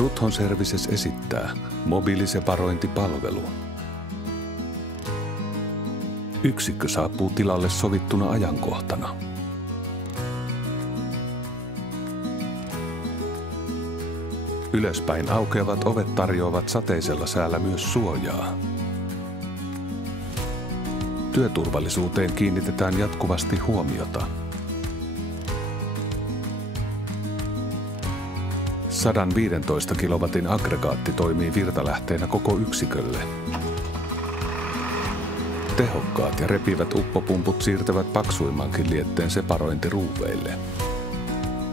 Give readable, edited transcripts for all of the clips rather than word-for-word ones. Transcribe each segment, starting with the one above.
Ruthon Services esittää mobiiliseparointipalvelu. Yksikkö saapuu tilalle sovittuna ajankohtana. Ylöspäin aukeavat ovet tarjoavat sateisella säällä myös suojaa. Työturvallisuuteen kiinnitetään jatkuvasti huomiota. 115 kilowatin aggregaatti toimii virtalähteenä koko yksikölle. Tehokkaat ja repivät uppopumput siirtävät paksuimmankin lietteen separointiruuveille.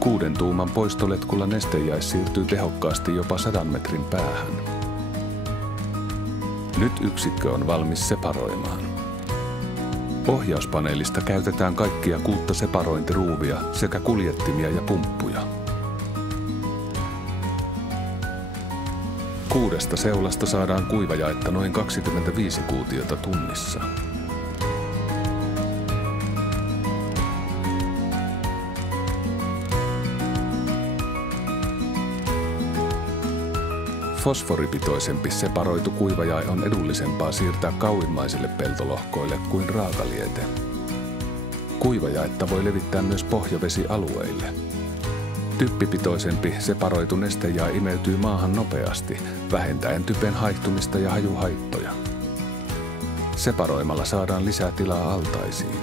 6 tuuman poistoletkulla nestejäis siirtyy tehokkaasti jopa 100 metrin päähän. Nyt yksikkö on valmis separoimaan. Ohjauspaneelista käytetään kaikkia 6 separointiruuvia sekä kuljettimia ja pumppuja. 6 seulasta saadaan kuivajaetta noin 25 kuutiota tunnissa. Fosforipitoisempi separoitu kuivajae on edullisempaa siirtää kauimmaisille peltolohkoille kuin raakaliete. Kuivajaetta voi levittää myös pohjavesialueille. Typpipitoisempi separoitu nestejae imeytyy maahan nopeasti, vähentäen typen haihtumista ja hajuhaittoja. Separoimalla saadaan lisää tilaa altaisiin.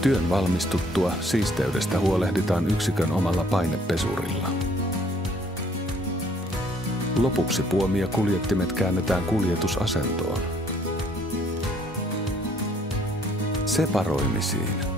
Työn valmistuttua siisteydestä huolehditaan yksikön omalla painepesurilla. Lopuksi puomi ja kuljettimet käännetään kuljetusasentoon. Separoimisiin.